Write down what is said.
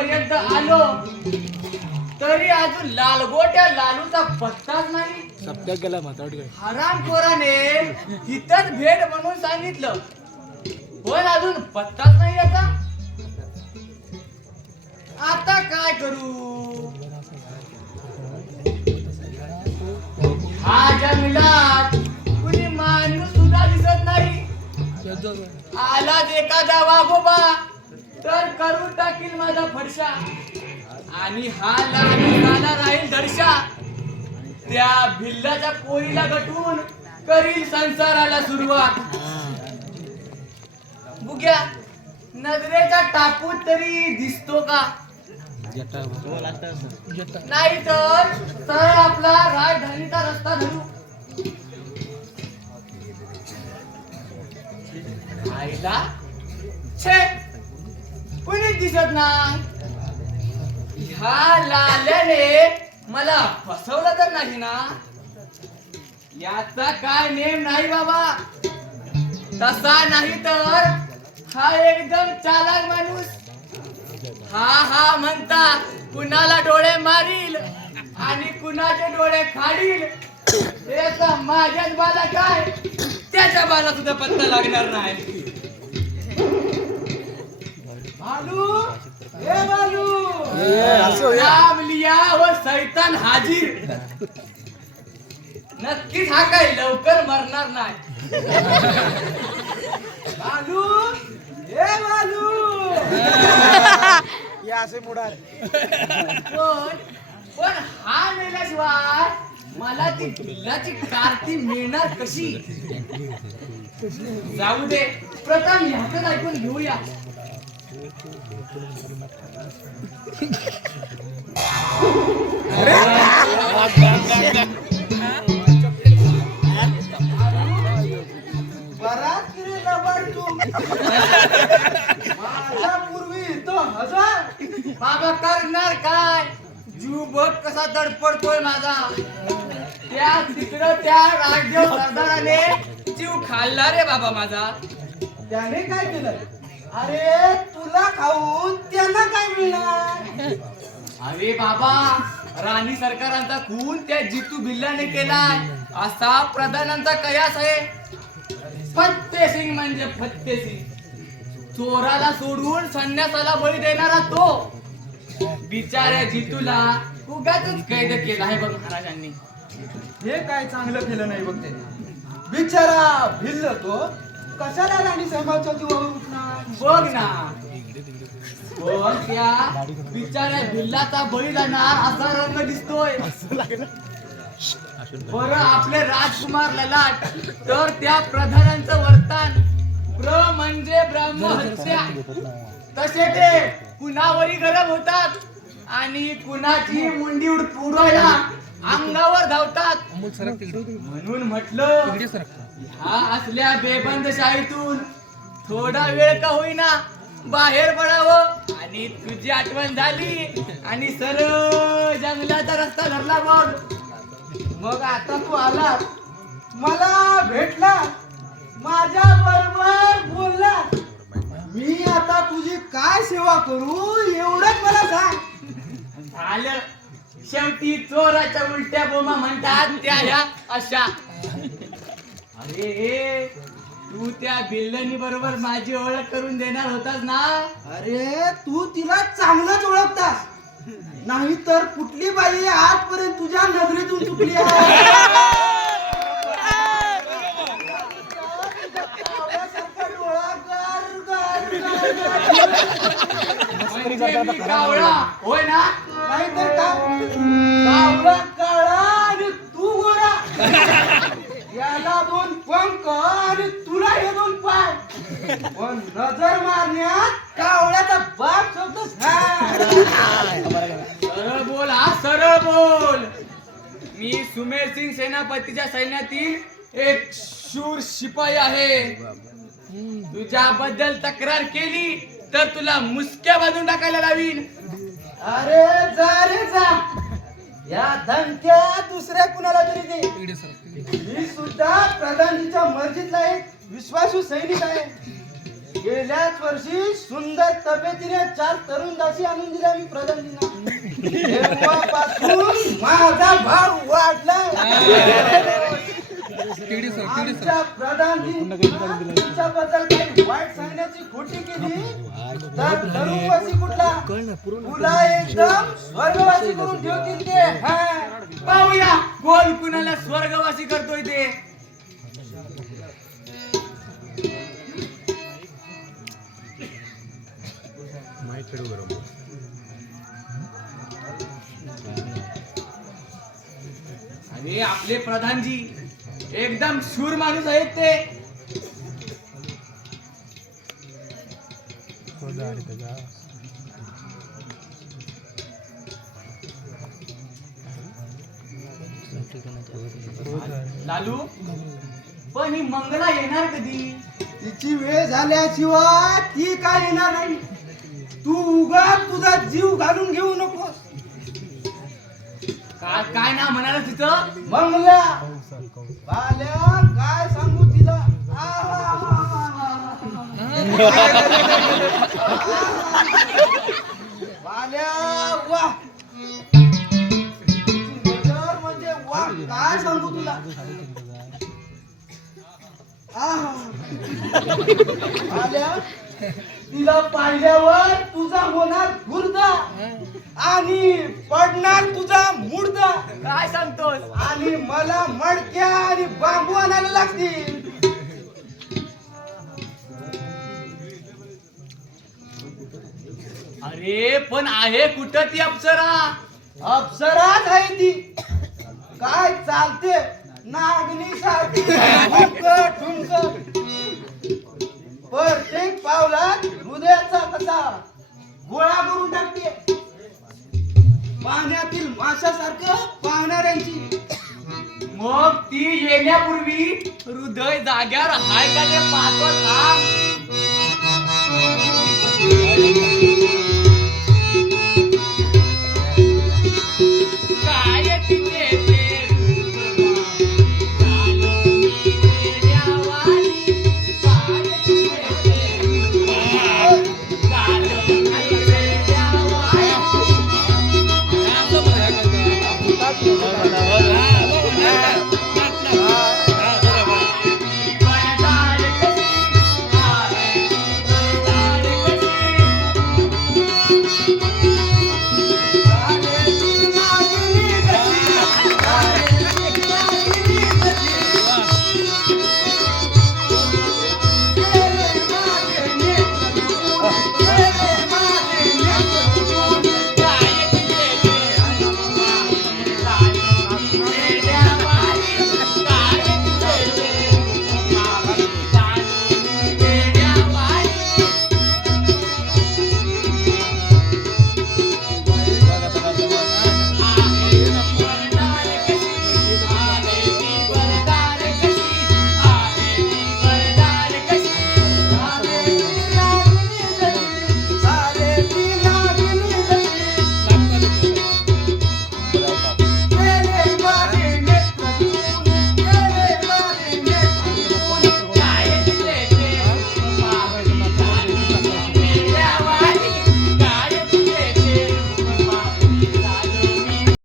पर्यंत आलो तरी अजून लालगोट्या लालूचा पत्ताच नाही. सप्त्यात गेला म्हातावट हरामखोराने इथंच भेट म्हणून सांगितलं. पण अजून पत्ताच नाही याचा. आता काय करू? हा जंगलात कुणी माणूस सुद्धा दिसत नाही. आलाच एखादा वाघोबा. तर करून टाकील माझा फडशा. आणि हा लहान झाला राहील दर्शा त्या भिल्लाच्या पोरीला गटून करील संसाराला सुरुवात. बुग्या नजरेचा टापूत तरी दिसतो का? नाही तर सरळ आपला राजधानीचा रस्ता धरू. आईला छे. कुणीच दिसत नाही? ह्या लाल्याने मला फसवलं तर नाही ना? याचा काय नेम नाही बाबा. तसा नाही तर हा एकदम चालाक माणूस. हा हा म्हणता कुणाला डोळे मारील आणि कुणाचे डोळे खाडील? हे माझ्याच बाला काय? त्याच्या बाला सुद्धा पत्ता लागणार नाही. बालू. हे बालू. नाम लिया व सैतान हाजीर. नक्कीच हा काही लवकर मरणार नाही. बालू. हे बालू. हे असे मुडार पण पण हा मेल्याशिवाय मला ती भिल्लाची कारती मिळणार कशी? जाऊ दे. प्रथम ह्याच ऐकून घेऊया. पूर्वी तो हजार बाबा करणार काय जीव बघ कसा तडपडतोय माझा त्या तिकडं त्या राज्य सरदाराने जीव खाल्ला रे बाबा माझा. त्याने काय केलं? अरे तुला खाऊन त्यांना काय मिळणार? अरे बाबा राणी सरकारांचा खून त्या जितू बिल्लाने केलाय असा प्रधानांचा कयास आहे. फत्ते सिंग म्हणजे फत्ते सिंग. चोराला सोडून संन्यासाला बळी देणारा तो. बिचाऱ्या जितूला उगाच कैद केला आहे बघ महाराजांनी. हे काय चांगलं केलं नाही बघ त्याने. बिचारा भिल्ल तो. कशाला राणी साहेबांच्या जीवावर उठणार? बघ ना. पण त्या बिचाऱ्या भिल्लाचा बळी जाणार असा रंग दिसतोय. बरं आपले राजकुमार ललाट तर त्या प्रधानांचं वर्तन प्र म्हणजे ब्रह्म हत्या तसे ते कुणावरी गरम होतात आणि कुणाची मुंडी उडवायला अंगावर धावतात. म्हणून म्हटलं ह्या असल्या बेबंद थोडा वेळ का होईना बाहेर पडावं. आणि तुझी आठवण झाली. आणि सरळ जंगलाचा रस्ता धरला बघ मग आता तू आला मला भेटला माझ्या बरोबर बोलला मी आता तुझी काय सेवा करू एवढंच मला सांग. झालं. शेवटी चोराच्या उलट्या बोमा म्हणतात त्या ह्या अशा. अरे तू त्या बिल्लनी बरोबर माझी ओळख करून देणार होतास ना? अरे तू तिला चांगलंच ओळखतास. नाही तर कुठली बाई आजपर्यंत तुझ्या नजरेतून चुकली आहे. म्हणजे कावळा. होय ना? कावळा. काळा आणि तू गोरा. याला दोन पंख आणि पण नजर मारण्यात कावळ्याचा बाप शब्द सरळ बोल हा सरळ बोल. मी सुमेर सिंग सेनापतीच्या सैन्यातील एक शूर शिपाई आहे. तुझ्याबद्दल तक्रार केली तर तुला मुसक्या बांधून टाकायला लावीन. अरे जा रे जा. या धमक्या दुसऱ्या कुणाला तरी दे. मी सुद्धा प्रधानजीच्या मर्जीतला एक विश्वासू सैनिक आहे. गेल्याच वर्षी सुंदर तब्येतीने चार तरुण दासी आणून दिल्या मी प्रधानजींना तेव्हापासून माझा भार वाढला आमच्या तुमच्याबद्दल काही वाईट सांगण्याची खोटी केली तर तरुणवासी कुठला? तुला एकदम स्वर्गवासी करून ठेवतील ते. पाहूया कोण कुणाला स्वर्गवासी करतोय ते? आणि आपले प्रधानजी एकदम शूर माणूस आहेत ते. लालू पण ही मंगला येणार कधी? तिची वेळ झाल्याशिवाय ती काय येणार नाही. उगा तुझा जीव घालून घेऊ नकोस. काय काय ना म्हणाला तिचं मंगला. बाल्या काय सांगू तिला. बाल्या वा. म्हणजे वा. काय सांगू तुला? आहा. बाल्या तिला पाहिल्यावर तुझा होणार गुर्दा. आणि पडणार तुझा मुर्दा. काय सांगतोस? आणि मला मडक्या आणि बांबू आणायला लागतील. अरे पण आहे कुठं ती अप्सरा? अप्सराच आहे ती. काय चालते? नागनी सारखी पावलात कसा? गोळा करून टाकते. पाण्यातील माशासारखं पाहणाऱ्यांची. मग ती येण्यापूर्वी हृदय जाग्यावर हाय का ते पाहतो थांब.